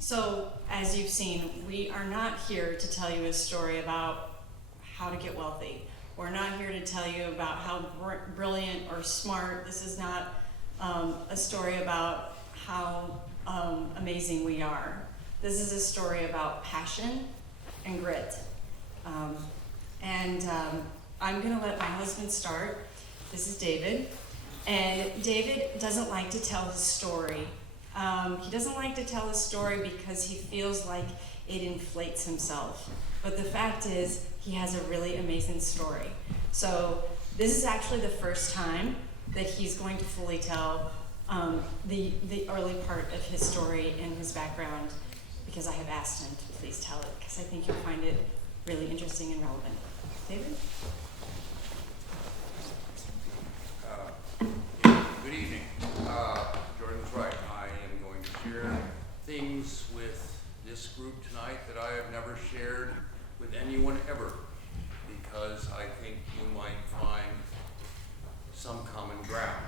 So, as you've seen, we are not here to tell you a story about how to get wealthy. We're not here to tell you about how brilliant or smart. This is not a story about how amazing we are. This is a story about passion and grit. I'm gonna let my husband start. This is David. And David doesn't like to tell his story. He doesn't like to tell his story because he feels like it inflates himself. But the fact is, he has a really amazing story. So this is actually the first time that he's going to fully tell the early part of his story and his background, because I have asked him to please tell it, because I think you'll find it really interesting and relevant. David? Good evening. Jordan's right. I am going to share things with this group tonight that I have never shared with anyone ever, because I think you might find some common ground.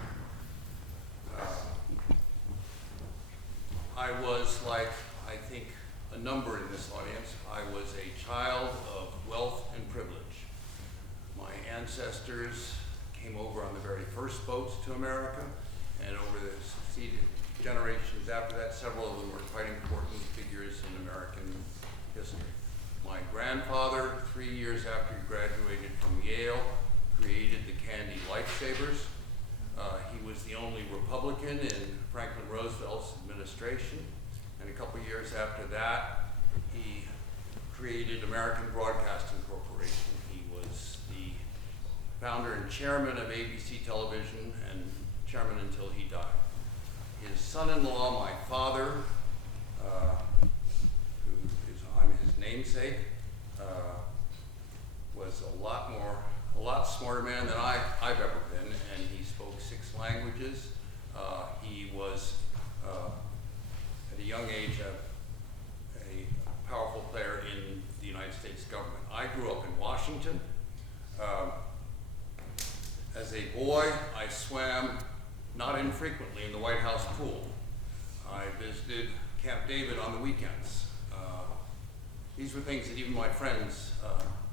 I was like, I think, a number in this audience. I was a child of wealth and privilege. My ancestors came over on the very first boats to America, and over the succeeding generations after that, several of them were quite important figures in American history. My grandfather, 3 years after he graduated from Yale, created the Candy Lifesavers. He was the only Republican in Franklin Roosevelt's administration, and a couple years after that, he created American Broadcasting Corporation. He was the founder and chairman of ABC Television, and chairman until he died. His son-in-law, my father, I'm his namesake, was a lot smarter man than I've ever been, and he spoke 6 languages. He was, at a young age, a powerful player in the United States government. I grew up in Washington. As a boy, I swam not infrequently in the White House pool. I visited Camp David on the weekends. These were things that even my friends,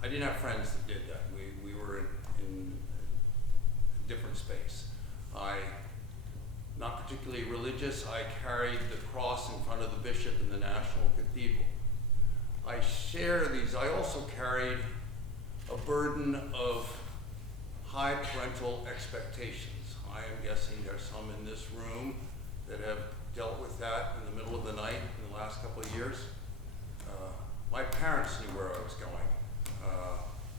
I didn't have friends that did that. We were in a different space. Not particularly religious, I carried the cross in front of the bishop in the National Cathedral. I share these, I also carried a burden of high parental expectations. I am guessing there's some in this room that have dealt with that in the middle of the night in the last couple of years. My parents knew where I was going,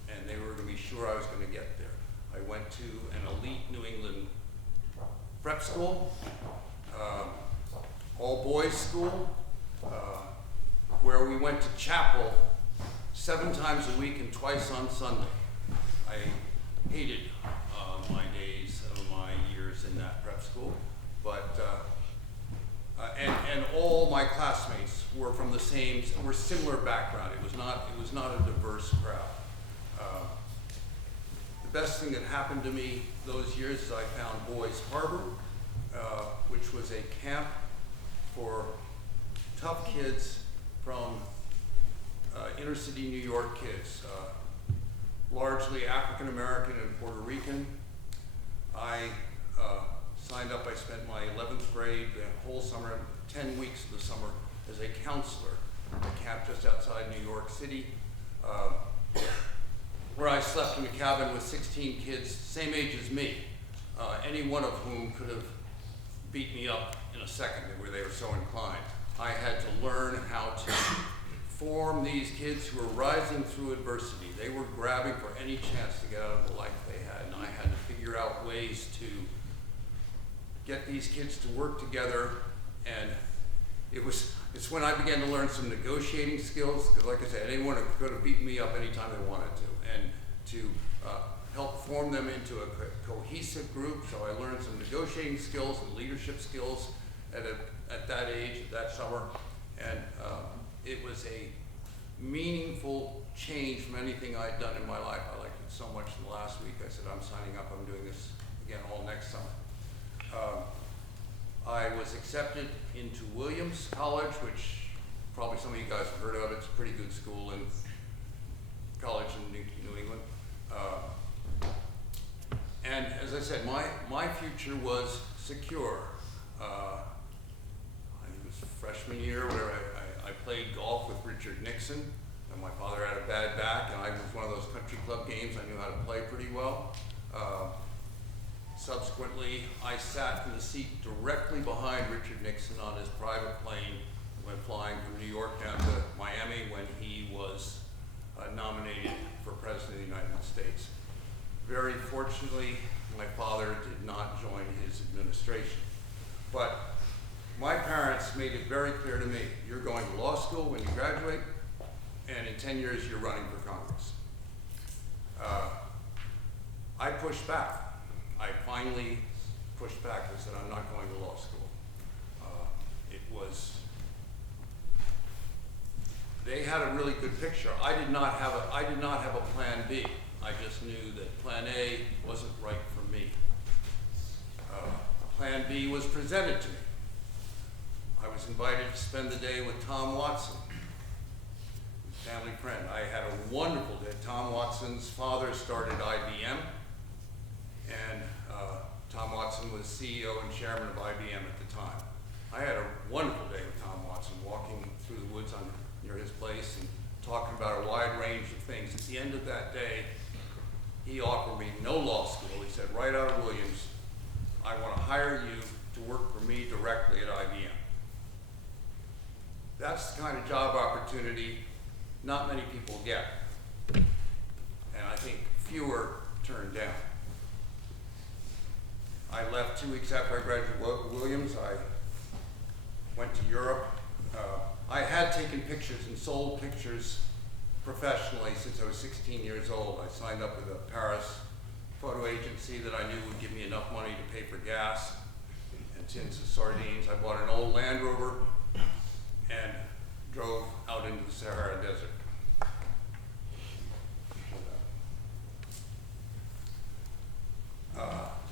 and they were going to be sure I was going to get there. I went to an elite New England prep school, all boys school, where we went to chapel 7 times a week and twice on Sunday. I hated my days of my years in that prep school, but and all my classmates were from the same, were similar background. It was not a diverse crowd. The best thing that happened to me those years is I found Boys Harbor, which was a camp for tough kids from inner city New York kids, largely African American and Puerto Rican. I signed up. I spent my 11th grade, the whole summer, 10 weeks of the summer, as a counselor at a camp just outside New York City, where I slept in a cabin with 16 kids, same age as me, any one of whom could have beat me up in a second where they were so inclined. I had to learn how to form these kids who were rising through adversity. They were grabbing for any chance to get out of the life they had, and I had to figure out ways to get these kids to work together. And it's when I began to learn some negotiating skills, because like I said, anyone could have beaten me up anytime they wanted to, and to help form them into a cohesive group. So I learned some negotiating skills and leadership skills at that age, that summer, and it was a meaningful change from anything I'd done in my life. I liked it so much in the last week. I said, I'm signing up. I'm doing this again all next summer. I was accepted into Williams College, which probably some of you guys have heard of it. It's a pretty good school in college in New England. And as I said, my future was secure. I think it was freshman year where I played golf with Richard Nixon, and my father had a bad back, and I was one of those country club games. I knew how to play pretty well. Subsequently, I sat in the seat directly behind Richard Nixon on his private plane when flying from New York down to Miami when he was nominated for President of the United States. Very fortunately, my father did not join his administration. But my parents made it very clear to me, you're going to law school when you graduate, and in 10 years you're running for Congress. I pushed back. I finally pushed back and said, I'm not going to law school. They had a really good picture. I did not have a plan B. I just knew that plan A wasn't right for me. Plan B was presented to me. I was invited to spend the day with Tom Watson, a family friend. I had a wonderful day. Tom Watson's father started IBM, and Tom Watson was CEO and chairman of IBM at the time. I had a wonderful day with Tom Watson, walking through the woods near his place and talking about a wide range of things. At the end of that day, he offered me no law school. He said, right out of Williams, I want to hire you to work for me directly at IBM. That's the kind of job opportunity not many people get. And I think fewer turn down. I left 2 weeks after I graduated Williams. I went to Europe. I had taken pictures and sold pictures professionally since I was 16 years old. I signed up with a Paris photo agency that I knew would give me enough money to pay for gas and tins of sardines. I bought an old Land Rover and drove out into the Sahara Desert.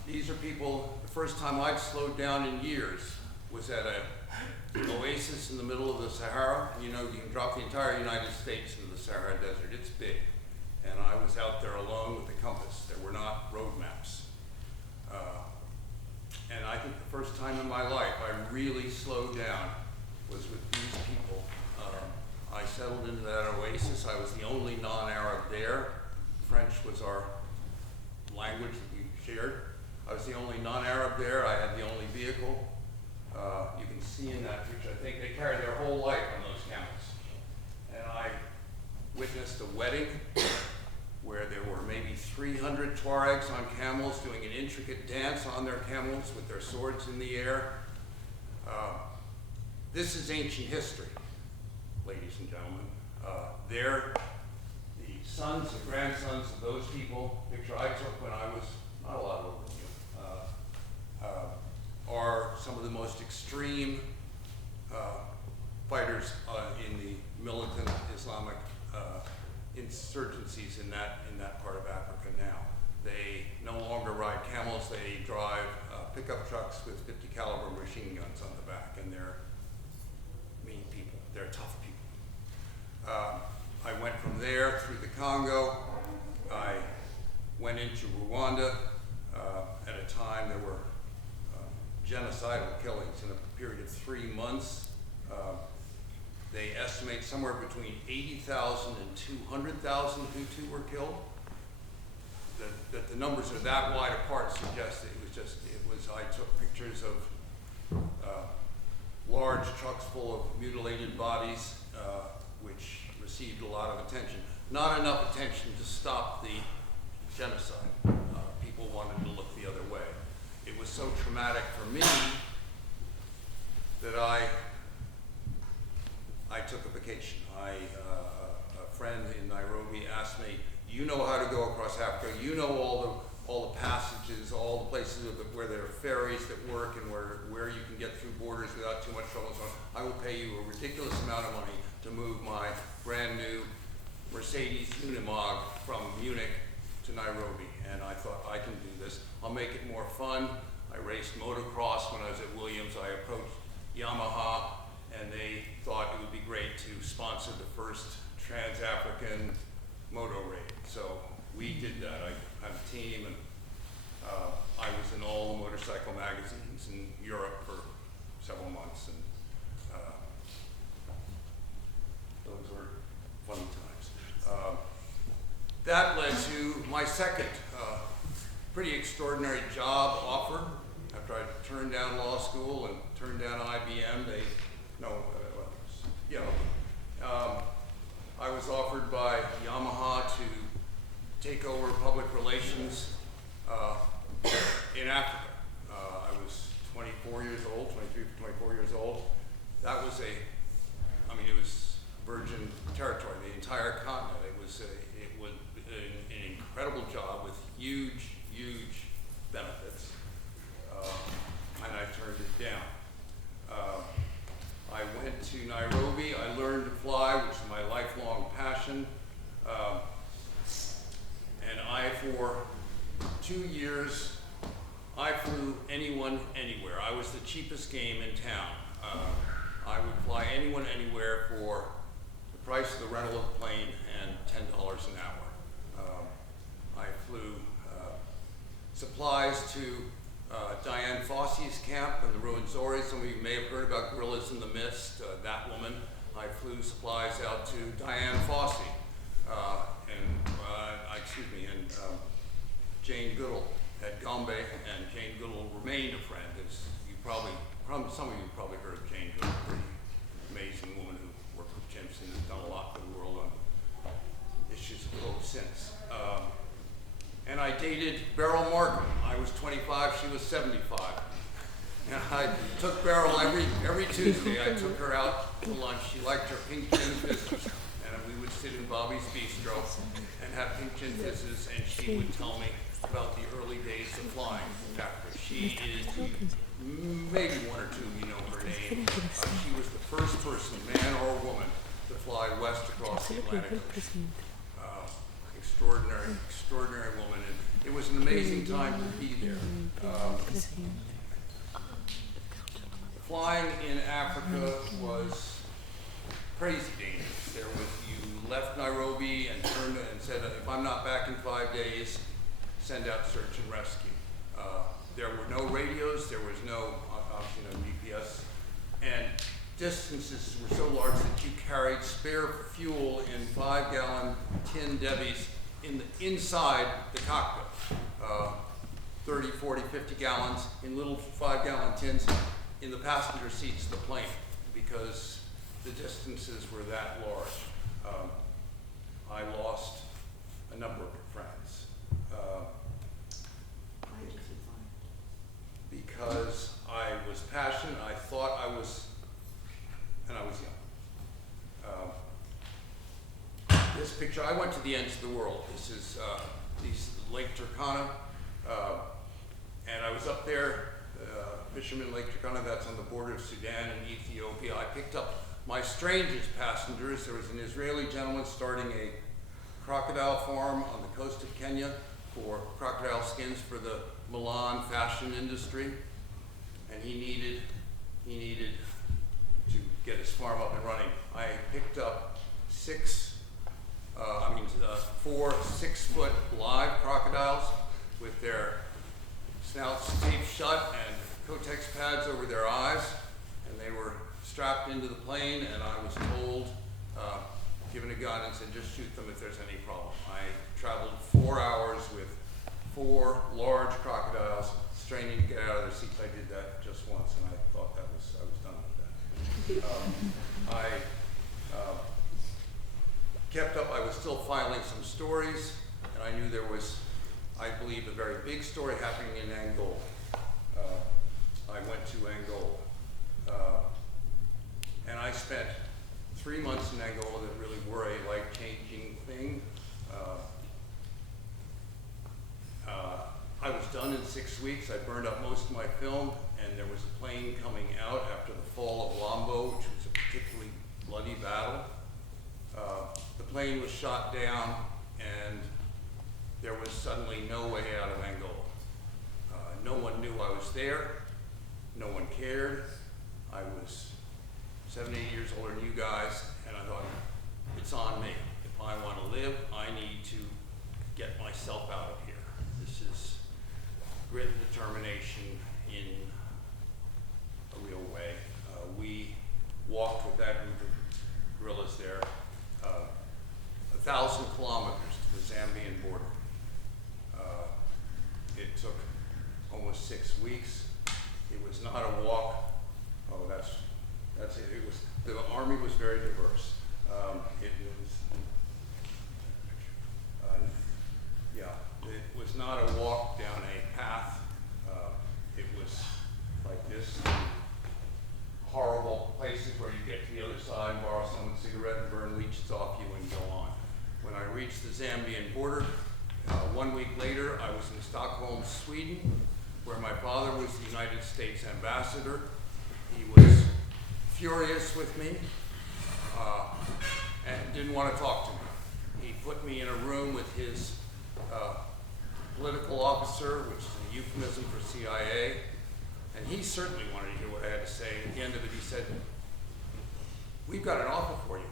These are people, the first time I'd slowed down in years was at an oasis in the middle of the Sahara. You know, you can drop the entire United States into the Sahara Desert. It's big. And I was out there alone with the compass. There were not road maps. And I think the first time in my life I really slowed down was with these people. I settled into that oasis. I was the only non-Arab there. French was our language that we shared. I was the only non-Arab there. I had the only vehicle. You can see in that picture, I think they carried their whole life on those camels. And I witnessed a wedding where there were maybe 300 Tuaregs on camels doing an intricate dance on their camels with their swords in the air. This is ancient history, ladies and gentlemen. They're the sons and grandsons of those people. Picture I took when I was not a lot older than you. Are some of the most extreme fighters in the militant Islamic insurgencies in that part of Africa now. They no longer ride camels, they drive pickup trucks with 50 caliber machine guns on the back, and they're mean people, they're tough people. I went from there through the Congo. I went into Rwanda. At a time there were genocidal killings in a period of 3 months. They estimate somewhere between 80,000 and 200,000 Hutu were killed. That the numbers are that wide apart suggests that I took pictures of large trucks full of mutilated bodies, which received a lot of attention. Not enough attention to stop the genocide. People wanted to look the other way. It was so traumatic for me that I took a vacation. A friend in Nairobi asked me, "You know how to go across Africa. You know all the passages, all the places where there are ferries that work and where you can get through borders without too much trouble and so on. I will pay you a ridiculous amount of money to move my brand new Mercedes Unimog from Munich to Nairobi." And I thought, I can do this. I'll make it more fun. I raced motocross when I was at Williams. I approached Yamaha, and they thought it would be great to first trans-African moto raid. So we did that. I had a team, and I was in all the motorcycle magazines in Europe for several months, and those were funny times. That led to my second pretty extraordinary job offer after I turned down law school and turned down IBM. I was offered by Yamaha to take over public relations in Africa. I was 24 years old, 23, 24 years old. That was it was virgin territory, the entire continent. It was an incredible job with huge benefits, and I turned it down. I went to Nairobi. I learned to fly, which is my lifelong passion, and for 2 years, I flew anyone, anywhere. I was the cheapest game in town. I would fly anyone, anywhere for the price of the rental of the plane and $10 an hour. I flew supplies to Diane Fossey's camp in the Ruwenzori. Some of you may have heard about Gorillas in the Mist, that woman. I flew supplies out to Diane Fossey and Jane Goodall at Gombe, and Jane Goodall remained a friend. As some of you probably heard of Jane Goodall, a pretty amazing woman who worked with chimps and has done a lot for the world on issues of hope since. And I dated Beryl Markham. I was 25, she was 75. And I took Beryl every Tuesday. I took her out to lunch. She liked her pink gin fizzes. And we would sit in Bobby's Bistro and have pink gin fizzes, and she would tell me about the early days of flying in Africa. She is, maybe one or two of you know her name. She was the first person, man or woman, to fly west across the Atlantic Ocean. Extraordinary woman, and it was an amazing time to be there. Flying in Africa was crazy dangerous. You left Nairobi and turned and said, if I'm not back in 5 days, send out search and rescue. There were no radios, there was no GPS, and distances were so large that you carried spare fuel in 5-gallon tin debbies inside the cockpit. 30, 40, 50 gallons in little 5-gallon tins in the passenger seats of the plane, because the distances were that large. I lost a number of friends. Why did you fly? Because I was passionate, I thought I was, and I was young. This picture, I went to the ends of the world. This is Lake Turkana, and I was up there, fisherman Lake Turkana, that's on the border of Sudan and Ethiopia. I picked up my strangest passengers. There was an Israeli gentleman starting a crocodile farm on the coast of Kenya for crocodile skins for the Milan fashion industry, and he needed to get his farm up and running. I picked up 4 6-foot live crocodiles with their snouts taped shut and Kotex pads over their eyes, and they were strapped into the plane, and I was told, given a gun and said, just shoot them if there's any problem. I traveled 4 hours with 4 large crocodiles straining to get out of their seats. I did that just once, and I thought I was done with that. I kept up. I was still filing some stories, and I knew there was, I believe, a very big story happening in Angola. I went to Angola, and I spent 3 months in Angola that really were a life-changing thing. I was done in 6 weeks. I burned up most of my film, and there was a plane coming out after the fall of Lombo, which was a particularly bloody battle. The plane was shot down, and there was suddenly no way out of Angola. No one knew I was there. No one cared. I was 7, 8 years older than you guys, and I thought, it's get myself out of here. This is grit and determination in a real way. We walked with that group of guerrillas there 1,000 kilometers to the Zambian border. It took almost 6 weeks. It was not a walk. Oh, that's it. It was, the army was very diverse. It was not a walk down a path. It was like this. Horrible places where you get to the other side, borrow someone's cigarette and burn leeches off you and go on. When I reached the Zambian border, 1 week later, I was in Stockholm, Sweden, where my father was the United States ambassador. He was furious with me and didn't want to talk to me. He put me in a room with his political officer, which is a euphemism for CIA, and he certainly wanted to hear what I had to say. At the end of it, he said, "We've got an offer for you.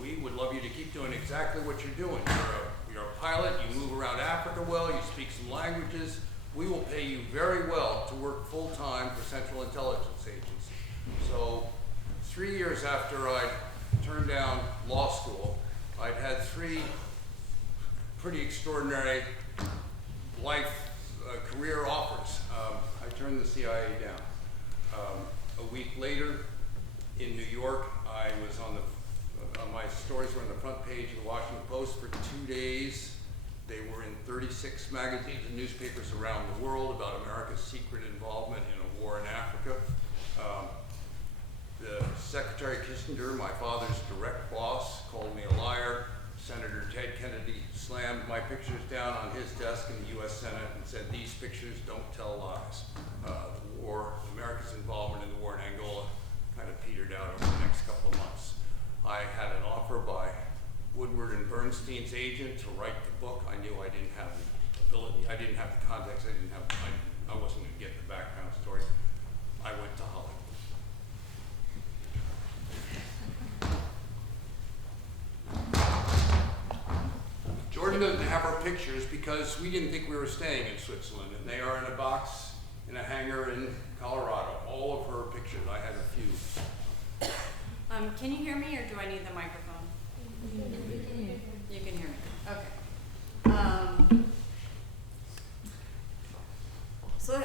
We would love you to keep doing exactly what you're doing. You're a pilot, you move around Africa well, you speak some languages. We will pay you very well to work full-time for Central Intelligence Agency." So 3 years after I'd turned down law school, I'd had 3 pretty extraordinary career offers. I turned the CIA down. A week later, in New York, I was on my stories were on the front page of the Washington Post for 2 days. They were in 36 magazines and newspapers around the world about America's secret involvement in a war in Africa. The Secretary Kissinger, my father's direct boss, called me a liar. Senator Ted Kennedy slammed my pictures down on his desk in the US Senate and said, "These pictures don't tell lies." The war, America's involvement in the war in Angola kind of petered out over the next couple of months. I had an offer by Woodward and Bernstein's agent to write the book. I knew I didn't have the ability, I didn't have the context, I wasn't going to get the background story. I went to Hollywood. Jordan doesn't have our pictures because we didn't think we were staying in Switzerland, and they are in a box in a hangar in Colorado. All of her pictures, I had a few. Can you hear me, or do I need the microphone? You can hear me. Okay. So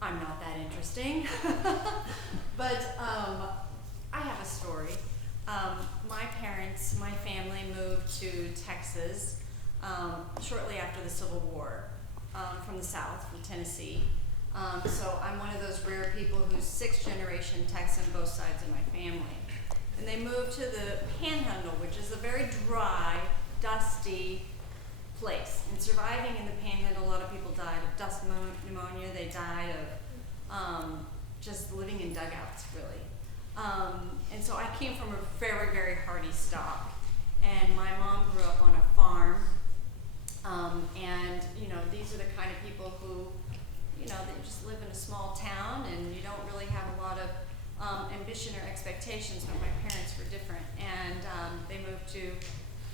I'm not that interesting, but I have a story. My family moved to Texas shortly after the Civil War from the South, from Tennessee. So I'm one of those rare people who's 6th generation Texan, both sides of my family. And they moved to the Panhandle, which is a very dry, dusty place. And surviving in the Panhandle, a lot of people died of dust pneumonia. They died of just living in dugouts, really. And so I came from a very, very hardy stock. And my mom grew up on a farm. And, you know, these are the kind of people who, you know, they just live in a small town and you don't really have a lot of ambition or expectations, but my parents were different. And they moved to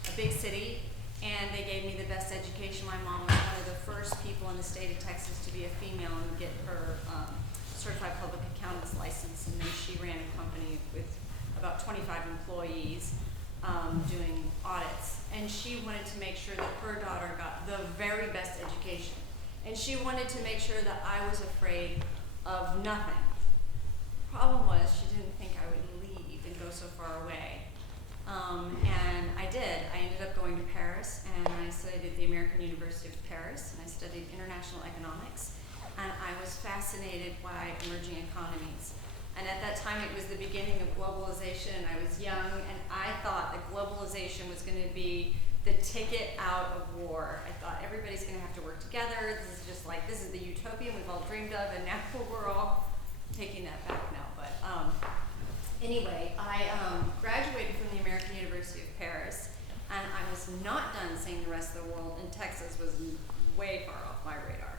a big city and they gave me the best education. My mom was one of the first people in the state of Texas to be a female and get her certified public accountant's license. And then she ran a company with about 25 employees doing audits. And she wanted to make sure that her daughter got the very best education. And she wanted to make sure that I was afraid of nothing. Problem was, she didn't think I would leave and go so far away. And I did. I ended up going to Paris, and I studied at the American University of Paris, and I studied international economics. And I was fascinated by emerging economies. And at that time, it was the beginning of globalization, and I was young, and I thought that globalization was going to be the ticket out of war. I thought everybody's going to have to work together. This is just like, this is the utopia we've all dreamed of, and now we're all taking that back now. But anyway, I graduated from the American University of Paris, and I was not done seeing the rest of the world, and Texas was way far off my radar.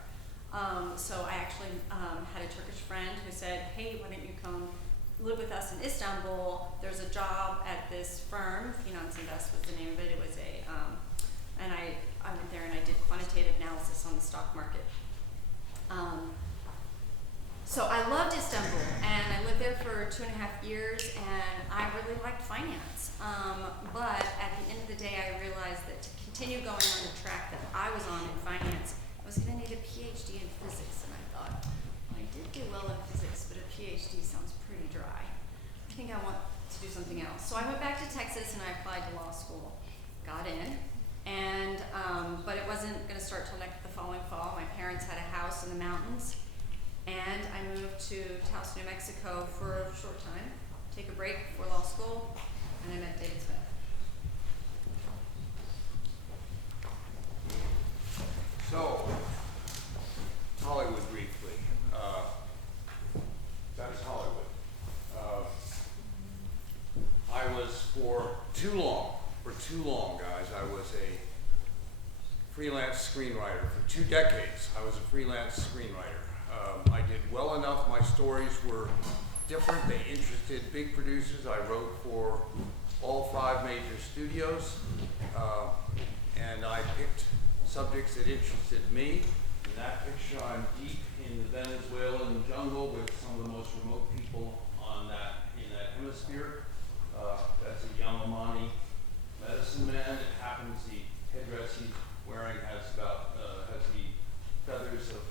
So I actually had a Turkish friend who said, "Hey, why don't you come live with us in Istanbul? There's a job at this firm, Finance Invest was the name of it. It was a, and I I went there and I did quantitative analysis on the stock market. So I loved Istanbul, and I lived there for 2.5 years, and I really liked finance. But at the end of the day, I realized that to continue going on the track that I was on in finance, I was going to need a PhD in physics, and I thought, well, I did do well in physics, but a PhD sounds pretty dry. I think I want to do something else. So I went back to Texas and I applied to law school, got in, and but it wasn't going to start till the following fall. My parents had a house in the mountains. And I moved to TASIS, New Mexico for a short time, take a break before law school, and I met David Smith. So, Hollywood briefly. That is Hollywood. I was for too long, guys, I was a freelance screenwriter. For 2 decades, I was a freelance screenwriter. I did well enough. My stories were different. They interested big producers. I wrote for all 5 major studios, and I picked subjects that interested me. In that picture, I'm deep in the Venezuelan jungle with some of the most remote people in that hemisphere. That's a Yanomami medicine man. It happens the headdress he's wearing has the feathers of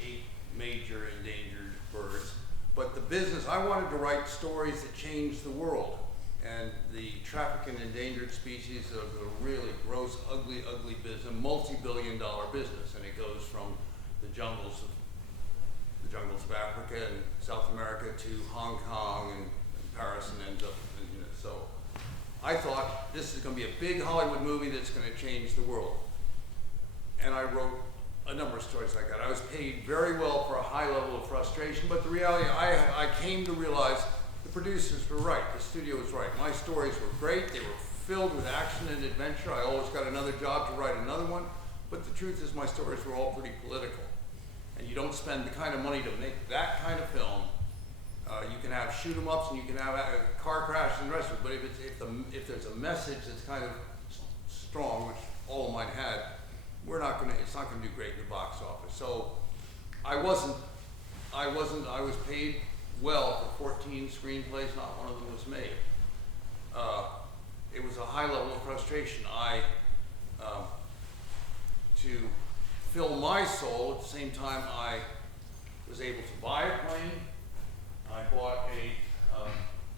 8 major endangered birds. But the business, I wanted to write stories that changed the world. And the traffic in endangered species is a really gross, ugly business, multi-billion-dollar business. And it goes from the jungles of Africa and South America to Hong Kong and Paris, and ends up, so I thought this is going to be a big Hollywood movie that's going to change the world. And I wrote a number of stories like that. I was paid very well for a high level of frustration, but the reality, I came to realize the producers were right, the studio was right. My stories were great, they were filled with action and adventure. I always got another job to write another one, but the truth is my stories were all pretty political. And you don't spend the kind of money to make that kind of film. You can have shoot 'em ups and you can have a car crash and the rest of it, but if there's a message that's kind of strong, which all of mine had, it's not gonna do great in the box office. So I was paid well for 14 screenplays, not one of them was made. It was a high level of frustration. To fill my soul, at the same time I was able to buy a plane. I bought a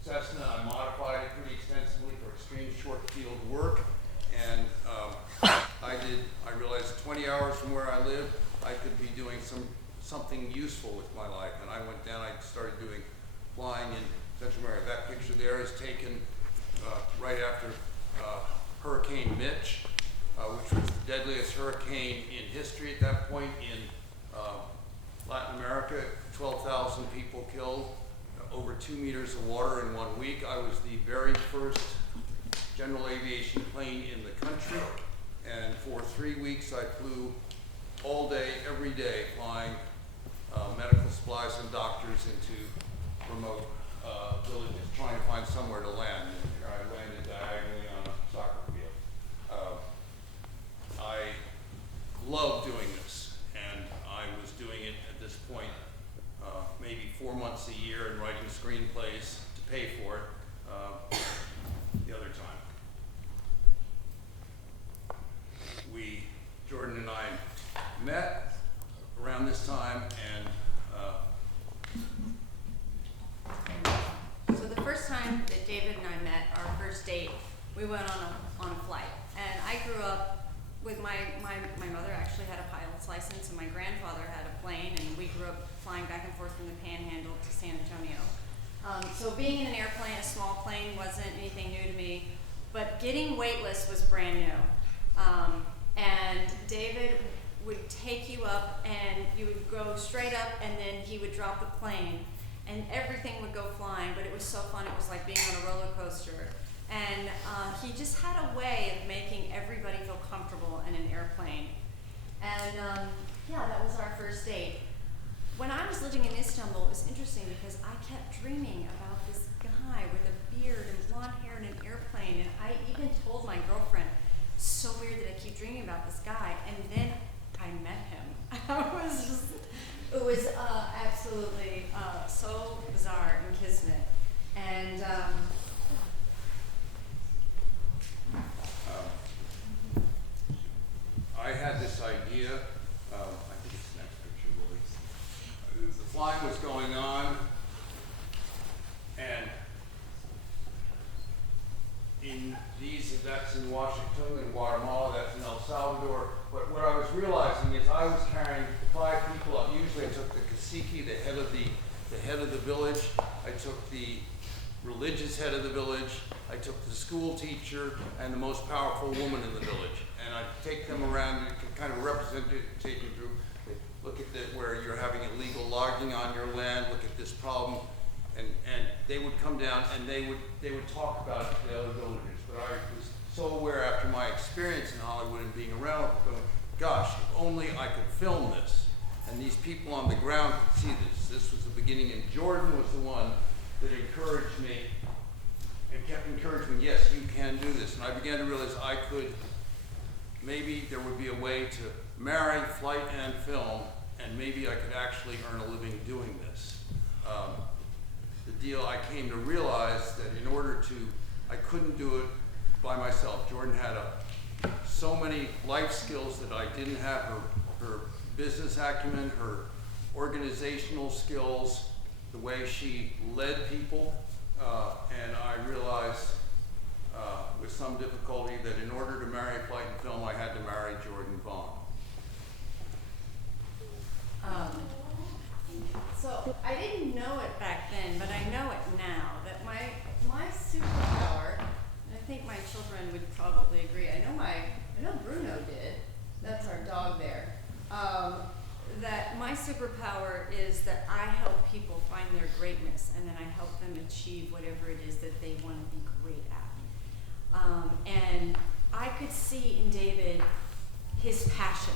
Cessna, I modified it pretty extensively for extreme short field work, and I realized 20 hours from where I lived, I could be doing something useful with my life. And I went down, I started doing flying in Central America. That picture there is taken right after Hurricane Mitch, which was the deadliest hurricane in history at that point in Latin America. 12,000 people killed, over 2 meters of water in 1 week. I was the very first general aviation plane in the country, and for 3 weeks I flew all day, every day, flying medical supplies and doctors into remote villages, trying to find somewhere to land. And here I landed diagonally on a soccer field. I love doing this, and I was doing it at this point maybe 4 months a year and writing screenplays to pay for it the other time. Jordan and I met around this time, and so the first time that David and I met, our first date, we went on a flight. And I grew up with my mother actually had a pilot's license, and my grandfather had a plane, and we grew up flying back and forth from the Panhandle to San Antonio. So being in an airplane, a small plane, wasn't anything new to me, but getting weightless was brand new. And David would take you up, and you would go straight up, and then he would drop the plane, and everything would go flying, but it was so fun. It was like being on a roller coaster. And he just had a way of making everybody feel comfortable in an airplane. And yeah, that was our first date. When I was living in Istanbul, it was interesting because I kept dreaming about this guy with a beard and blonde hair in an airplane. And I even told my girlfriend, so weird that I keep dreaming about this guy, and then I met him. It was absolutely so bizarre and kismet. And I had this idea, I think it's the next picture, Willie. The flying was going on, and that's in Washington, in Guatemala, that's in El Salvador. But what I was realizing is I was carrying 5 people up. Usually I took the cacique, the head of the village. I took the religious head of the village. I took the school teacher and the most powerful woman in the village. And I take them around and kind of representation group. They look at where you're having illegal logging on your land. Look at this problem, and they would come down and they would talk about it to the other villagers. But I was so aware after my experience in Hollywood and being around, going, gosh, if only I could film this. And these people on the ground could see this. This was the beginning, and Jordan was the one that encouraged me and kept encouraging me, yes, you can do this. And I began to realize I could, maybe there would be a way to marry flight and film, and maybe I could actually earn a living doing this. The deal, I came to realize that in order to, I couldn't do it by myself. Jordan had so many life skills that I didn't have, her business acumen, her organizational skills, the way she led people, and I realized with some difficulty that in order to marry flight and film, I had to marry Jordan Vaughn. So I didn't know it back then, but I know it now, that my superpower, and I think my children would probably agree, I know Bruno did, that's our dog there, that my superpower is that I help people find their greatness, and then I help them achieve whatever it is that they want to be great at. And I could see in David his passion.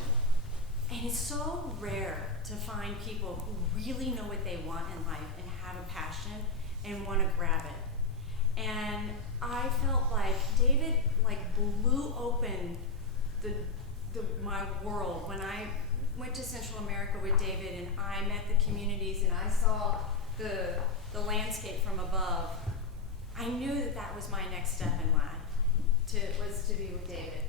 And it's so rare to find people who really know what they want in life and have a passion and want to grab it. And I felt like David blew open my world when I went to Central America with David, and I met the communities and I saw the landscape from above. I knew that was my next step in life, was to be with David.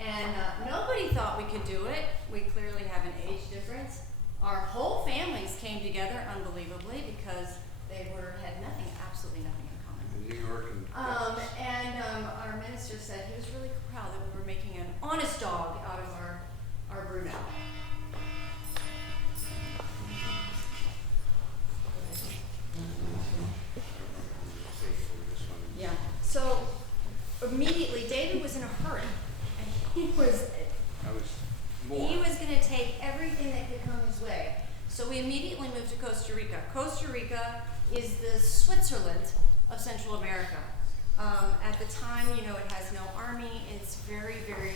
And nobody thought we could do it. We clearly have an age difference. Our whole families came together unbelievably because they had absolutely nothing in common. In New York and our minister said he was really proud that we were making an honest dog out of our Bruno. Yeah. So immediately, David was in a hurry. He was going to take everything that could come his way. So we immediately moved to Costa Rica. Costa Rica is the Switzerland of Central America. At the time, it has no army. It's a very, very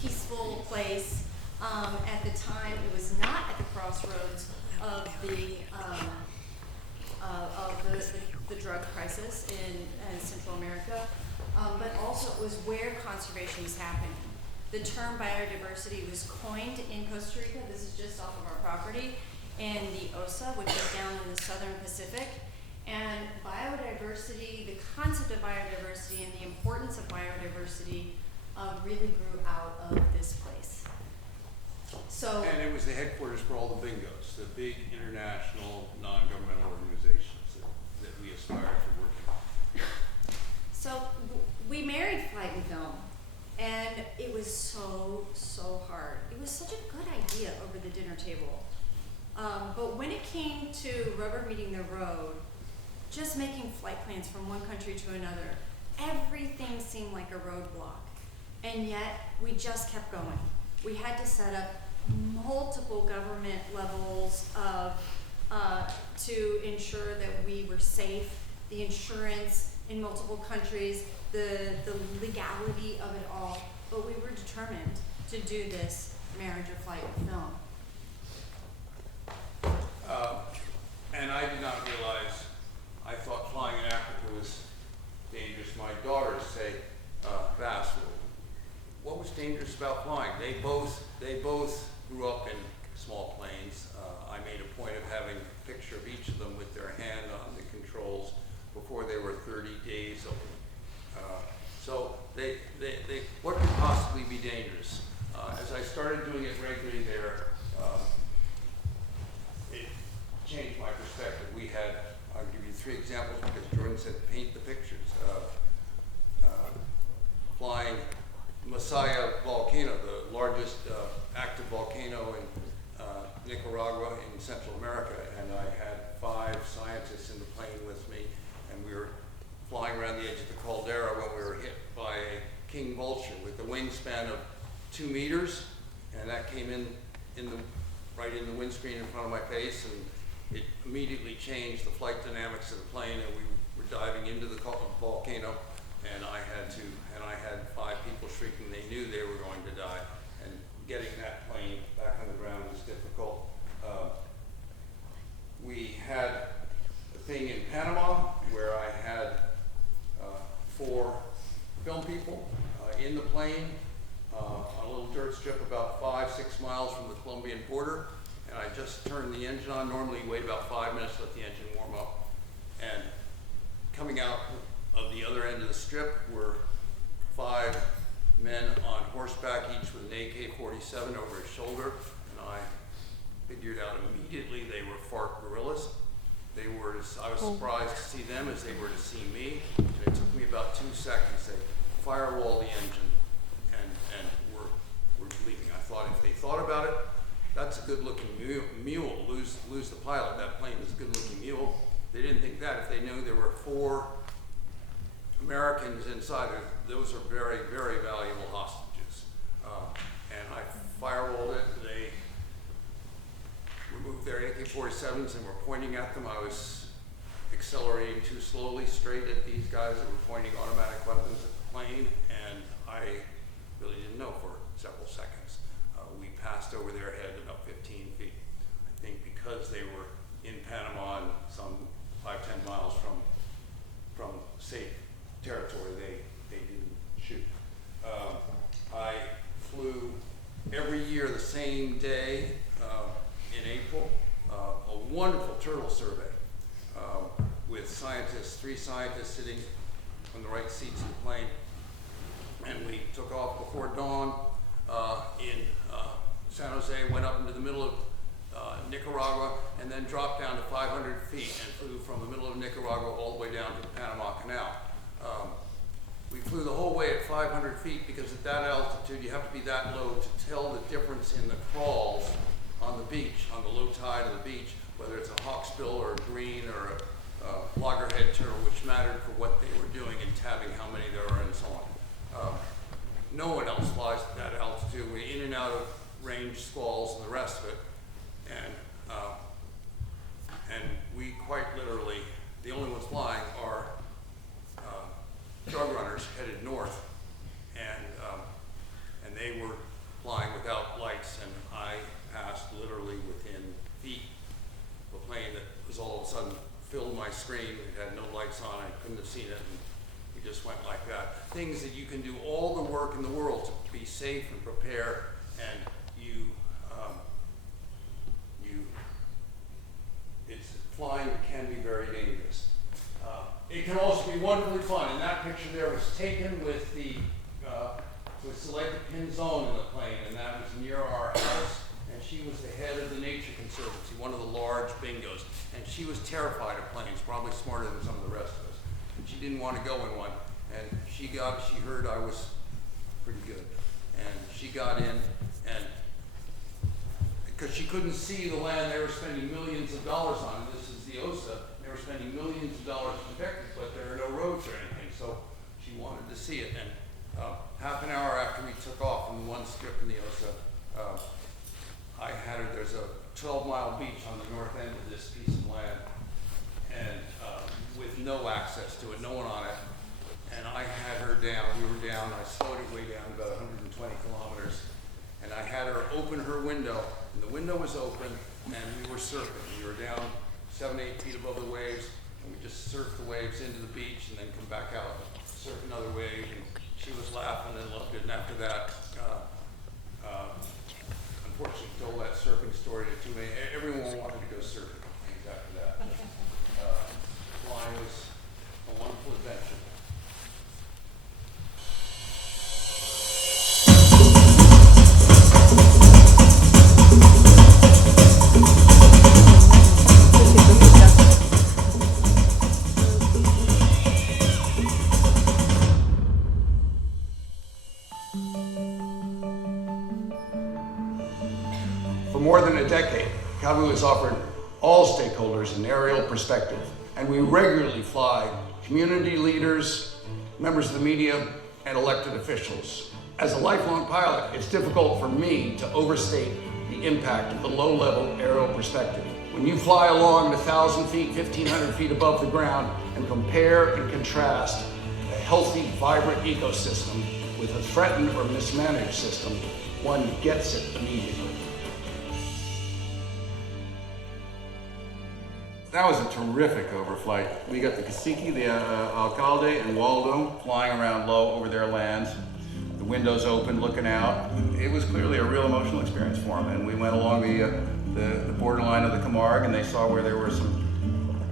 peaceful place. At the time, it was not at the crossroads of the drug crisis in Central America, but also it was where conservation was happening. The term biodiversity was coined in Costa Rica. This is just off of our property, in the OSA, which is down in the Southern Pacific. And biodiversity, the concept of biodiversity and the importance of biodiversity really grew out of this place. So, and it was the headquarters for all the bingos, the big international non-governmental organizations that we aspire to work with. So we married Flight and Film. And it was so hard. It was such a good idea over the dinner table. But when it came to rubber meeting the road, just making flight plans from one country to another, everything seemed like a roadblock. And yet, we just kept going. We had to set up multiple government levels to ensure that we were safe, the insurance in multiple countries, the legality of it all, but we were determined to do this marriage of flight and film. And I did not realize, I thought flying in Africa was dangerous. My daughters say, Vass, what was dangerous? dangerous about flying. They both grew up in small planes. I made a point of having a picture of each of them with their hand on the controls before they were 30 days old. So what could possibly be dangerous? As I started doing it regularly there, it changed my perspective. I'll give you 3 examples because Jordan said paint the pictures. Flying Masaya volcano, the largest active volcano in Nicaragua in Central America, and I had 5 scientists in the plane with me, and we were flying around the edge of the caldera when we were hit by a king vulture with a wingspan of 2 meters, and that came right in the windscreen in front of my face, and it immediately changed the flight dynamics of the plane, and we were diving into the volcano, and I had 5 people shrieking. They knew they were going to die, and getting that plane back on the ground was difficult. We had a thing in Panama where I had 4 film people in the plane on a little dirt strip about 5-6 miles from the Colombian border, and I just turned the engine on. Normally you wait about 5 minutes, let the engine warm up, and coming out of the other end of the strip were 5 men on horseback, each with an AK-47 over his shoulder, and I figured out immediately they were FARC guerrillas. I was surprised to see them as they were to see me, and it took me about 2 seconds. They firewall the engine, and we're leaving. I thought if they thought about it, that's a good-looking mule. Lose the pilot. That plane is a good-looking mule. They didn't think that. If they knew there were 4 Americans inside, those are very, very valuable hostages. And I firewalled it. They removed their AK-47s and were pointing at them. I was accelerating too slowly straight at these guys that were pointing automatic weapons at the plane, and I really didn't know for several seconds. We passed over their head about 15 feet. I think because they were in Panama and some 5-10 miles from safe territory, they didn't shoot. I flew every year the same day in April, a wonderful turtle survey with scientists, 3 scientists sitting on the right seats of the plane, and we took off before dawn in San Jose, went up into the middle of Nicaragua, and then dropped down to 500 feet and flew from the middle of Nicaragua all the way down to the Panama Canal. We flew the whole way at 500 feet because at that altitude you have to be that low to tell the difference in the crawls on the beach, on the low tide of the beach, whether it's a hawksbill or a green or a loggerhead turtle, which mattered for what they were doing and tabbing how many there are and so on. No one else flies at that altitude. We're in and out of range squalls and the rest of it, and we quite literally, the only ones flying are drug runners headed north, and they were flying without lights, and I passed literally within feet of a plane that was all of a sudden filled my screen. It had no lights on. I couldn't have seen it, and we just went like that. Things that you can do all the work in the world to be safe and prepare, and flying can be very dangerous. It can also be wonderfully fun, and that picture there was taken with the selected pin zone in the plane, and that was near our house, and she was the head of the Nature Conservancy, one of the large bingos, and she was terrified of planes, probably smarter than some of the rest of us. And she didn't want to go in one, and she heard I was pretty good, and she got in, and because she couldn't see the land they were spending millions of dollars on, and this is the OSA, they were spending millions of dollars to protect it, but there are no roads or anything, so she wanted to see it. And half an hour after we took off from the one strip in the OSA, I had her, there's a 12-mile beach on the north end of this piece of land, and with no access to it, no one on it, and I had her down, we were down, I slowed it way down about 120 kilometers, and I had her open her window, and the window was open, and we were surfing. We were down 7-8 feet above the waves, and we just surfed the waves into the beach and then come back out, surf another wave, and she was laughing and loved it. And after that, story to too many. Everyone wanted to go surfing after that. Flying was a wonderful adventure. For more than a decade, CAVU has offered all stakeholders an aerial perspective, and we regularly fly community leaders, members of the media, and elected officials. As a lifelong pilot, it's difficult for me to overstate the impact of the low-level aerial perspective. When you fly along 1,000 feet, 1,500 feet above the ground, and compare and contrast a healthy, vibrant ecosystem with a threatened or mismanaged system, one gets it immediately. That was a terrific overflight. We got the cacique, the alcalde, and Waldo flying around low over their lands. The windows open, looking out. It was clearly a real emotional experience for them. And we went along the borderline of the Camargue, and they saw where there were some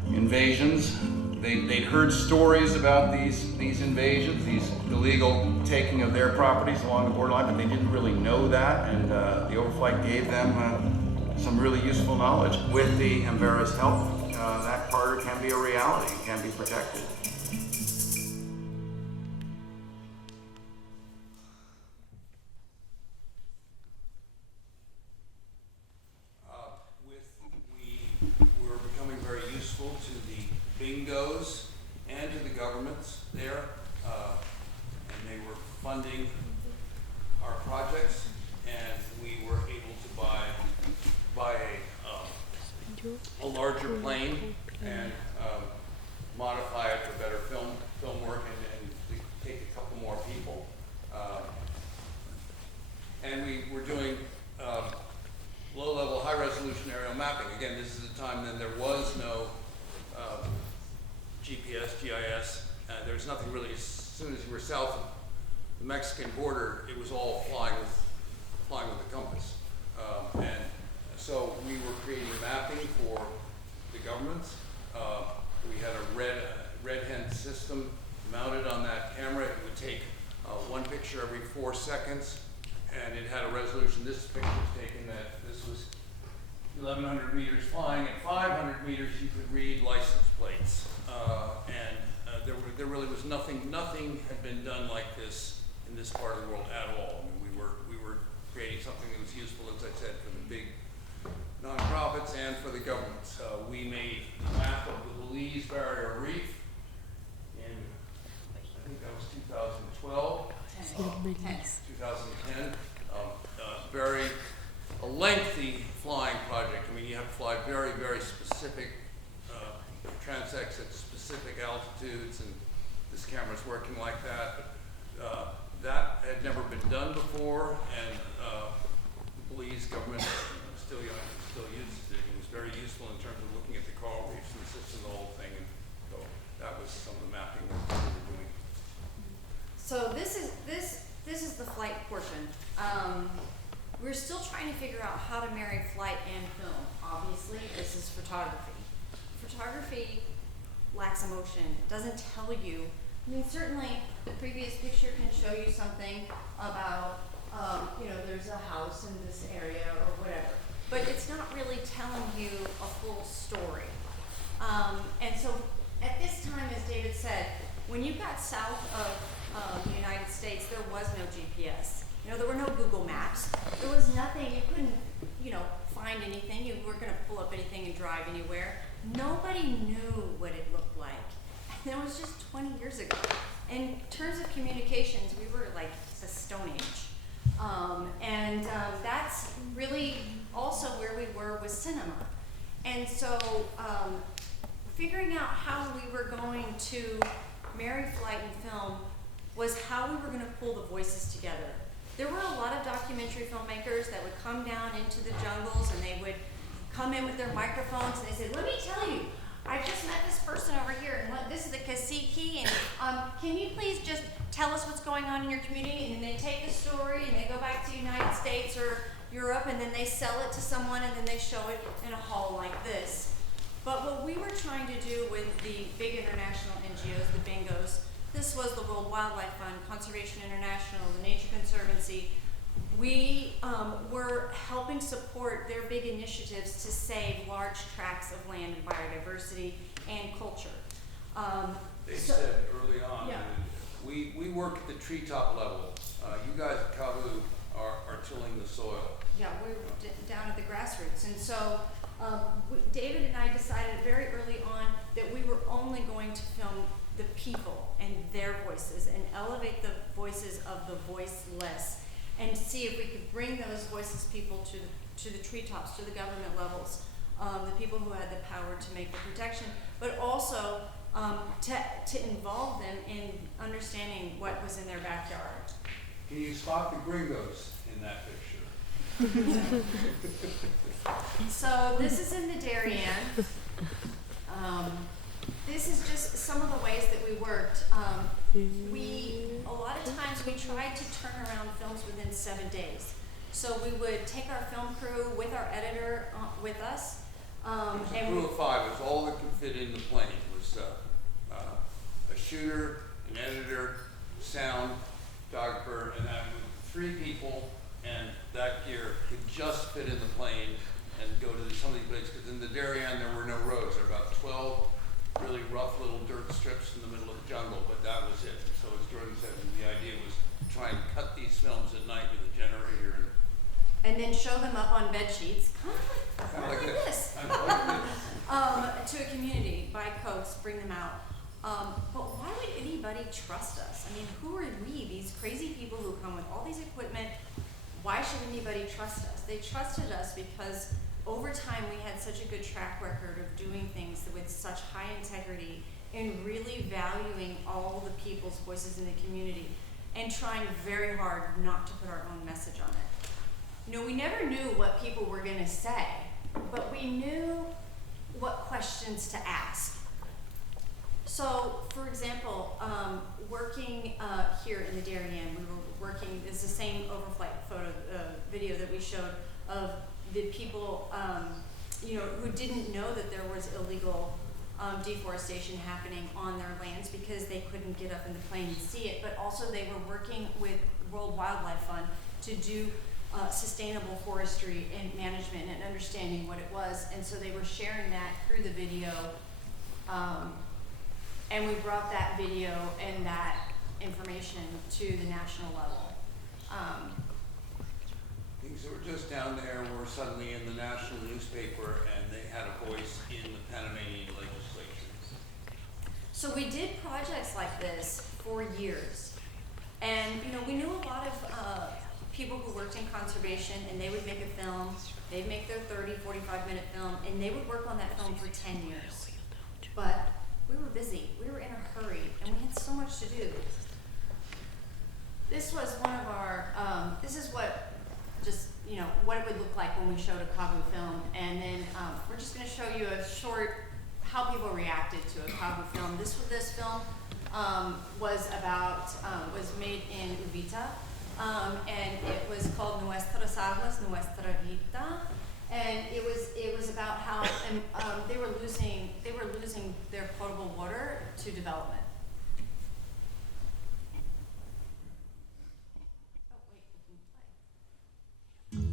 invasions. They'd heard stories about these invasions, these illegal taking of their properties along the borderline, but they didn't really know that. And the overflight gave them some really useful knowledge. With the Embera's help, that corridor can be a reality, can be protected. We were becoming very useful to the bingos and to the governments there, and they were funding our projects, and we were able to buy a larger plane and modify it for better film work and to take a couple more people. And we were doing low-level, high-resolution aerial mapping. Again, this is a time then there was no GPS, GIS. There was nothing really. As soon as you were south of the Mexican border, it was all flying with the compass. And so we were creating mapping for the governments. We had a red hen system mounted on that camera. It would take one picture every 4 seconds, and it had a resolution. This picture was taken that this was 1,100 meters flying. At 500 meters, you could read license plates. There really was nothing had been done like this in this part of the world at all. I mean, we were creating something that was useful, as I said, for the big nonprofits and for the governments. We made a map of the Belize Barrier Reef in, I think that was 2012. 2010. A lengthy flying project. I mean, you have to fly very, very specific transects at specific altitudes, and this camera's working like that. But that had never been done before, and the Belize government still uses it. It was very useful in terms of looking at the coral reefs and the system, the whole thing. And so that was some of the mapping we were doing. So this is the flight portion. We're still trying to figure out how to marry flight and film. Obviously, this is photography. Photography lacks emotion. It doesn't tell you. I mean, certainly the previous picture can show you something about, there's a house in this area or whatever. But it's not really telling you a full story. And so at this time, as David said, when you got south of the United States, there was no GPS. There were no Google Maps. There was nothing. You couldn't, find anything. You weren't going to pull up anything and drive anywhere. Nobody knew what it looked like. And it was just 20 years ago. In terms of communications, we were like the Stone Age. That's really also where we were with cinema. And so figuring out how we were going to marry flight and film was how we were going to pull the voices together. There were a lot of documentary filmmakers that would come down into the jungles, and they would come in with their microphones, and they said, "Let me tell you, I just met this person over here, and this is the cacique, and can you please just tell us what's going on in your community?" And then they take the story, and they go back to the United States or Europe, and then they sell it to someone, and then they show it in a hall like this. But what we were trying to do with the big international NGOs, the bingos, this was the World Wildlife Fund, Conservation International, the Nature Conservancy, we were helping support their big initiatives to save large tracts of land and biodiversity and culture. They said early on, Yeah. we work at the treetop level. You guys at Kavu are tilling the soil. Yeah, we were down at the grassroots, and so David and I decided very early on that we were only going to film the people and their voices and elevate the voices of the voiceless, and see if we could bring those voices people to the treetops, to the government levels, the people who had the power to make the protection, but also to involve them in understanding what was in their backyard. Can you spot the gringos in that picture? So this is in the Darien. This is just some of the ways that we worked. A lot of times we tried to turn around films within 7 days. So we would take our film crew with our editor with us. It was a And crew of 5. It was all that could fit in the plane. It was a shooter, an editor, sound, photographer, and that was 3 people, and that gear could just fit in the plane and go to some of these places, because in the Darien there were no roads. There were about 12 really rough little dirt strips in the middle of the jungle, but that was it. So as Jordan said, the idea was to try and cut these films at night with a generator and then show them up on bed sheets, kind of like this, Kind of like this. to a community, buy coats, bring them out. But why would anybody trust us? I mean, who are we, these crazy people who come with all these equipment? Why should anybody trust us? They trusted us because over time we had such a good track record of doing things with such high integrity and really valuing all the people's voices in the community and trying very hard not to put our own message on it. You know, we never knew what people were going to say, but we knew what questions to ask. So, for example, working here in the Darien, we were working, it's the same overflight video that we showed of the people, you know, who didn't know that there was illegal deforestation happening on their lands because they couldn't get up in the plane and see it, but also they were working with World Wildlife Fund to do sustainable forestry and management and understanding what it was, and so they were sharing that through the video, and we brought that video and that information to the national level. Things that were just down there were suddenly in the national newspaper, and they had a voice in the Panamanian legislature. So we did projects like this for years, and you know, we knew a lot of people who worked in conservation, and they would make a film, they'd make their 30, 45-minute film, and they would work on that film for 10 years. But we were busy, we were in a hurry, and we had so much to do. This was one of our, this is what, just, you know, what it would look like when we showed a Kavu film, and then we're just gonna show you a short, how people reacted to a Kavu film. This film was about, was made in Uvita, and it was called Nuestras Aguas, Nuestra Vida, and it was about how they were losing their potable water to development. Oh wait, we can play.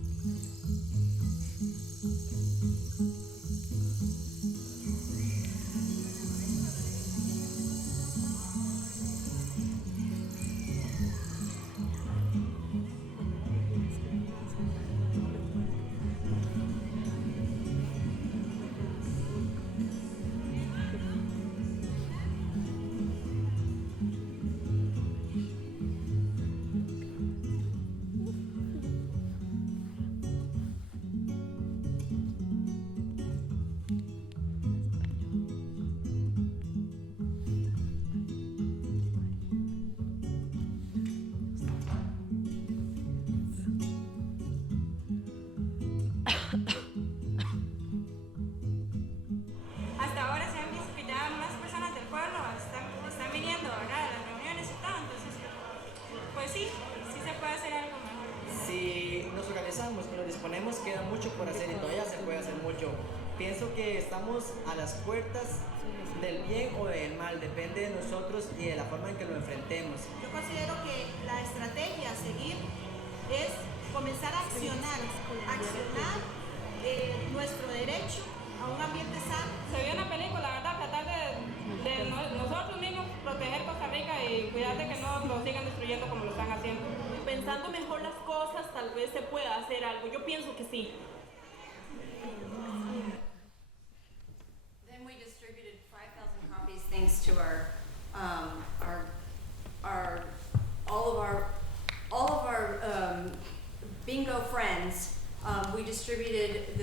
exponemos queda mucho por hacer y todavía se puede hacer mucho. Pienso que estamos a las puertas del bien o del mal, depende de nosotros y de la forma en que lo enfrentemos. Yo considero que la estrategia a seguir es comenzar a accionar nuestro derecho a un ambiente sano. Se vio una película, ¿verdad? Tratar de nosotros mismos proteger Costa Rica y cuidar de que no lo sigan destruyendo como lo están haciendo. Pensando mejor las cosas, tal vez se pueda hacer algo. Yo pienso que sí. Then we distributed 5,000 copies thanks to all of our bingo friends. We distributed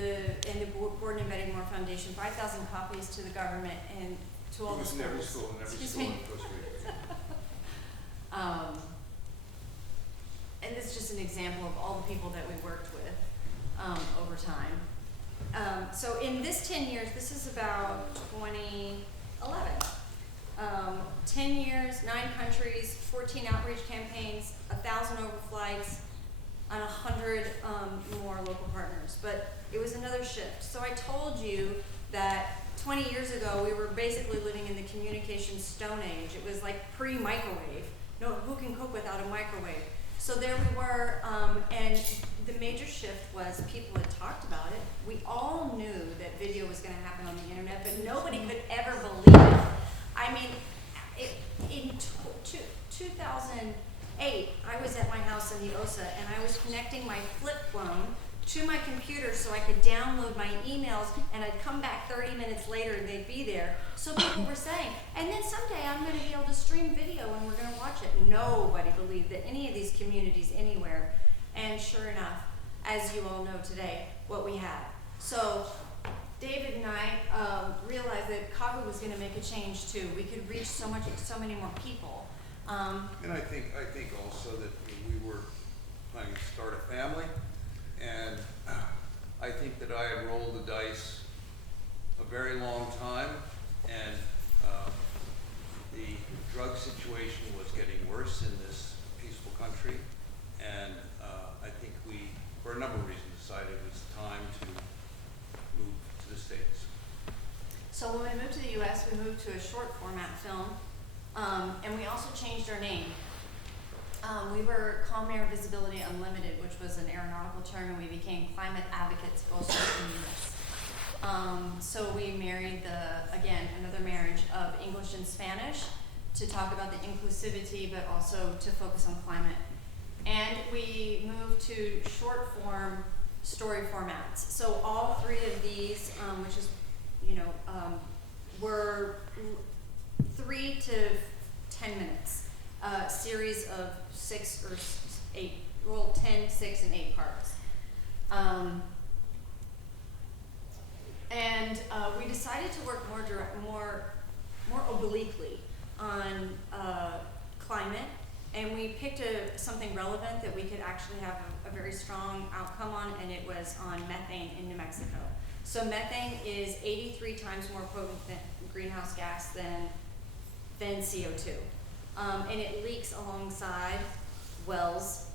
and the Board and Betty Moore Foundation 5,000 copies to the government and to all the schools. In every school in Costa Rica. And this is just an example of all the people that we worked with over time. So in this 10 years, this is about 2011. 10 years, 9 countries, 14 outreach campaigns, 1,000 overflights, and 100 more local partners. But it was another shift. So I told you that 20 years ago, we were basically living in the communication stone age. It was like pre-microwave. No, who can cook without a microwave? So there we were, and the major shift was people had talked about it. We all knew that video was going to happen on the internet, but nobody could ever believe it. I mean, in 2008, I was at my house in the OSA, and I was connecting my flip phone to my computer so I could download my emails, and I'd come back 30 minutes later and they'd be there. So people were saying, and then someday I'm going to be able to stream video and we're going to watch it. Nobody believed that any of these communities anywhere, and sure enough, as you all know today, what we have. So David and I realized that CAVA was going to make a change too. We could reach so many more people. And I think also that we were planning to start a family, and I think that I had rolled the dice a very long time, and the drug situation was getting worse in this peaceful country, and I think we, for a number of reasons, decided it was time to move to the States. So when we moved to the US, we moved to a short format film, and we also changed our name. We were Calm Air Visibility Unlimited, which was an aeronautical term, and we became Climate Advocates Voces Unidas. So we married another marriage of English and Spanish to talk about the inclusivity, but also to focus on climate. And we moved to short form story formats. So all 3 of these, which is, were 3 to 10 minutes. Series of 6 or 8, 10, 6, and 8 parts. And we decided to work more obliquely on climate, and we picked something relevant that we could actually have a very strong outcome on, and it was on methane in New Mexico. So methane is 83 times more potent than greenhouse gas than CO2. And it leaks alongside wells,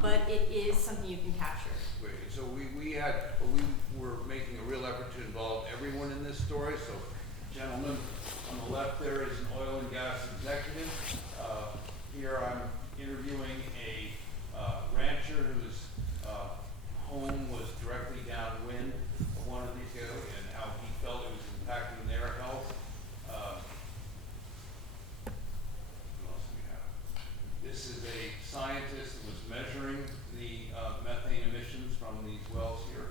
but it is something you can capture. Wait, so we were making a real effort to involve everyone in this story. So, gentlemen, on the left there is an oil and gas executive. Here I'm interviewing a rancher whose home was directly downwind of one of these areas, and how he felt it was impacting their health. This is a scientist who was measuring the methane emissions from these wells here.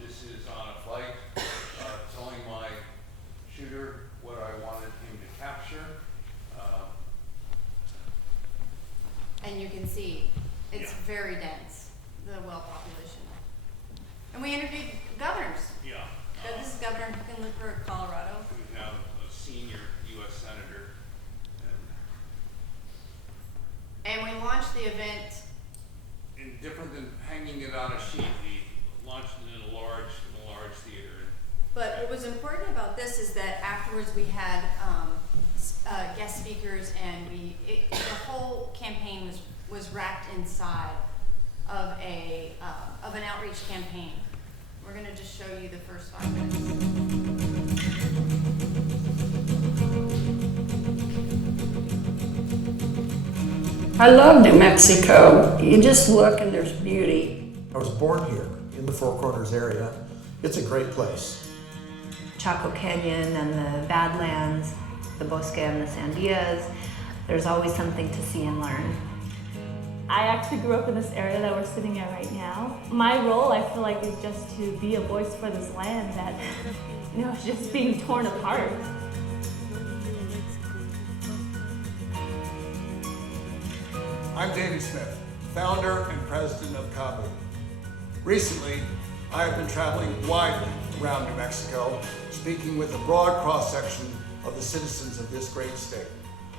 This is on a flight telling my shooter what I wanted him to capture. And you can see it's very dense, the well population. And we interviewed governors. Yeah. This is Governor Hickenlooper of Colorado. Who's now a senior U.S. senator. And we launched the event. And different than hanging it on a sheet, we launched it in a large theater. But what was important about this is that afterwards we had guest speakers, and the whole campaign was wrapped inside of an outreach campaign. We're going to just show you the first 5 minutes. I love New Mexico. You just look and there's beauty. I was born here in the Four Corners area. It's a great place. Chaco Canyon and the Badlands, the Bosque and the Sandias. There's always something to see and learn. I actually grew up in this area that we're sitting at right now. My role, I feel like, is just to be a voice for this land that, is just being torn apart. I'm David Smith, founder and president of CABU. Recently, I have been traveling widely around New Mexico, speaking with a broad cross-section of the citizens of this great state,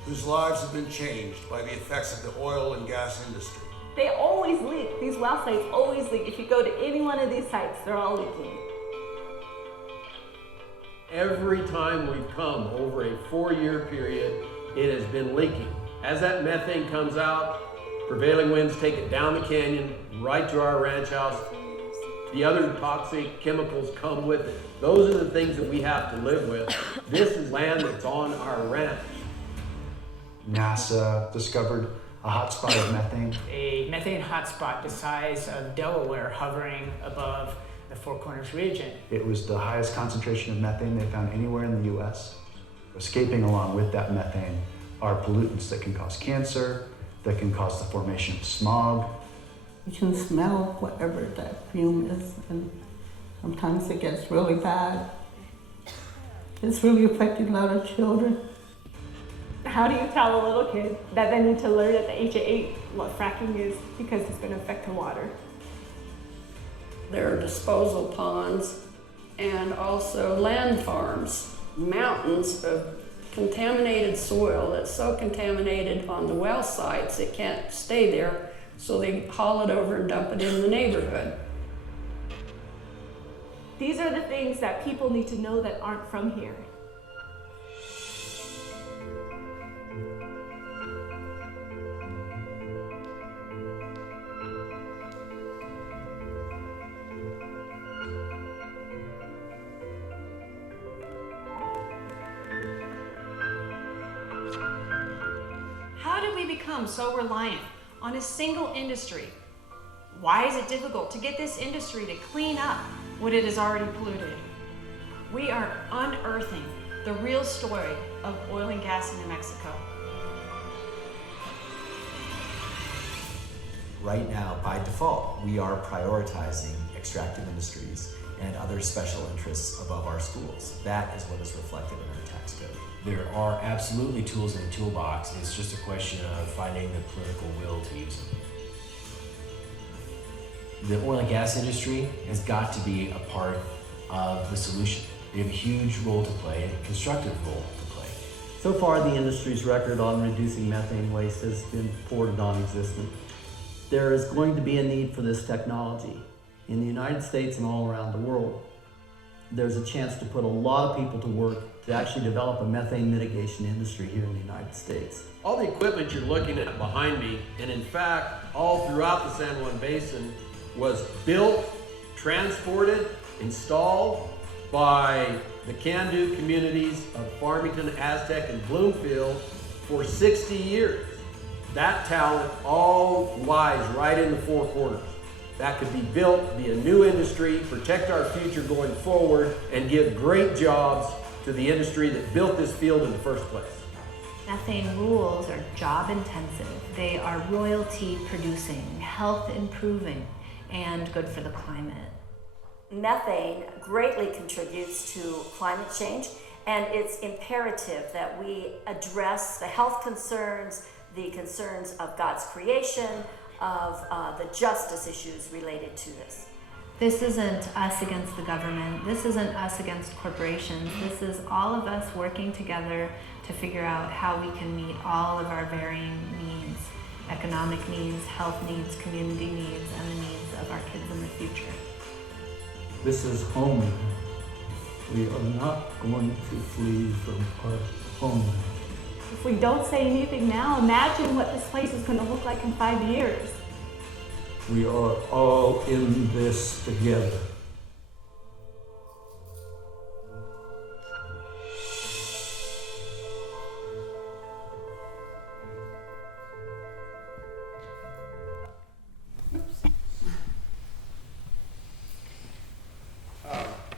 whose lives have been changed by the effects of the oil and gas industry. They always leak. These well sites always leak. If you go to any one of these sites, they're all leaking. Every time we've come over a 4-year period, it has been leaking. As that methane comes out, prevailing winds take it down the canyon, right to our ranch house. The other toxic chemicals come with it. Those are the things that we have to live with. This is land that's on our ranch. NASA discovered a hotspot of methane. A methane hotspot the size of Delaware hovering above the Four Corners region. It was the highest concentration of methane they found anywhere in the US. Escaping along with that methane are pollutants that can cause cancer, that can cause the formation of smog. You can smell whatever that fume is, and sometimes it gets really bad. It's really affecting a lot of children. How do you tell a little kid that they need to learn at the age of 8 what fracking is because it's going to affect the water? There are disposal ponds and also land farms, mountains of contaminated soil that's so contaminated on the well sites it can't stay there, so they haul it over and dump it in the neighborhood. These are the things that people need to know that aren't from here. How did we become so reliant on a single industry? Why is it difficult to get this industry to clean up what it has already polluted? We are unearthing the real story of oil and gas in New Mexico. Right now, by default, we are prioritizing extractive industries and other special interests above our schools. That is what is reflected in our tax code. There are absolutely tools in the toolbox. It's just a question of finding the political will to use them. The oil and gas industry has got to be a part of the solution. They have a huge role to play, a constructive role to play. So far, the industry's record on reducing methane waste has been poor to non-existent. There is going to be a need for this technology in the United States and all around the world. There's a chance to put a lot of people to work to actually develop a methane mitigation industry here in the United States. All the equipment you're looking at behind me, and in fact, all throughout the San Juan Basin, was built, transported, installed by the can-do communities of Farmington, Aztec, and Bloomfield for 60 years. That talent all lies right in the Four Corners. That could be built, be a new industry, protect our future going forward, and give great jobs to the industry that built this field in the first place. Methane rules are job intensive. They are royalty producing, health improving, and good for the climate. Methane greatly contributes to climate change, and it's imperative that we address the health concerns, the concerns of God's creation, of the justice issues related to this. This isn't us against the government. This isn't us against corporations. This is all of us working together to figure out how we can meet all of our varying needs, economic needs, health needs, community needs, and the needs of our kids in the future. This is home. We are not going to flee from our homeland. If we don't say anything now, imagine what this place is going to look like in 5 years. We are all in this together.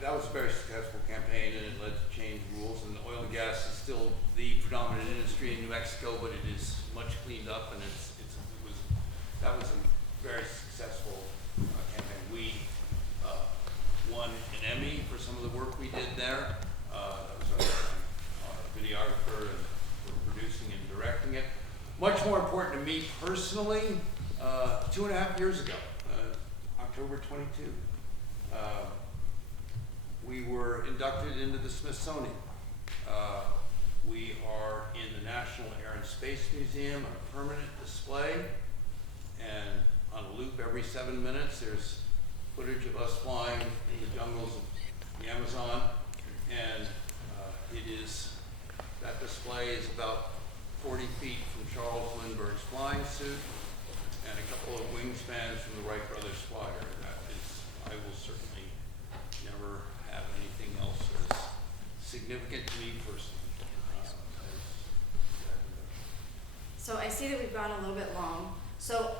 That was a very successful campaign, and it led to change rules. And oil and gas is still the predominant industry in New Mexico, but it is much cleaned up, and that was a very successful campaign. We won an Emmy for some of the work we did there. That was our videographer, and we're producing and directing it. Much more important to me personally, 2.5 years ago, October 22. We were inducted into the Smithsonian. We are in the National Air and Space Museum on a permanent display, and on a loop every 7 minutes there's footage of us flying in the jungles of the Amazon, and that display is about 40 feet from Charles Lindbergh's flying suit and a couple of wingspans from the Wright brothers flyer. I will certainly never have anything else as significant to me personally. So I see that we've gone a little bit long. So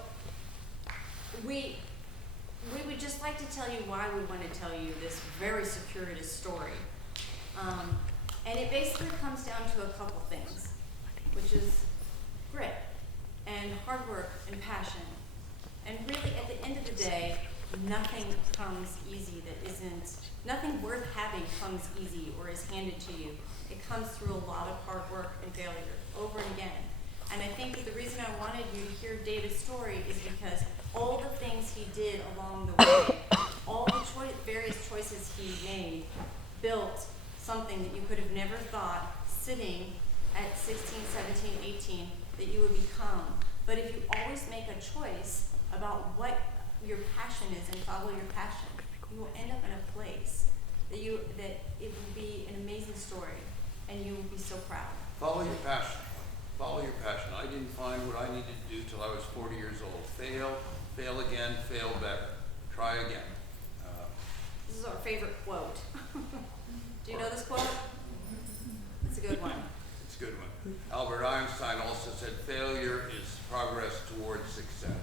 we would just like to tell you why we want to tell you this very circuitous story. And it basically comes down to a couple things, which is grit and hard work and passion. And really, at the end of the day, nothing comes easy nothing worth having comes easy or is handed to you. It comes through a lot of hard work and failure over and again. And I think that the reason I wanted you to hear David's story is because all the things he did along the way, all the various choices he made, built something that you could have never thought sitting at 16, 17, 18 that you would become. But if you always make a choice about what your passion is and follow your passion, you will end up in a place that it will be an amazing story, and you will be so proud. Follow your passion. Follow your passion. I didn't find what I needed to do till I was 40 years old. Fail again, fail better. Try again. This is our favorite quote. Do you know this quote? It's a good one. It's a good one. Albert Einstein also said, failure is progress towards success.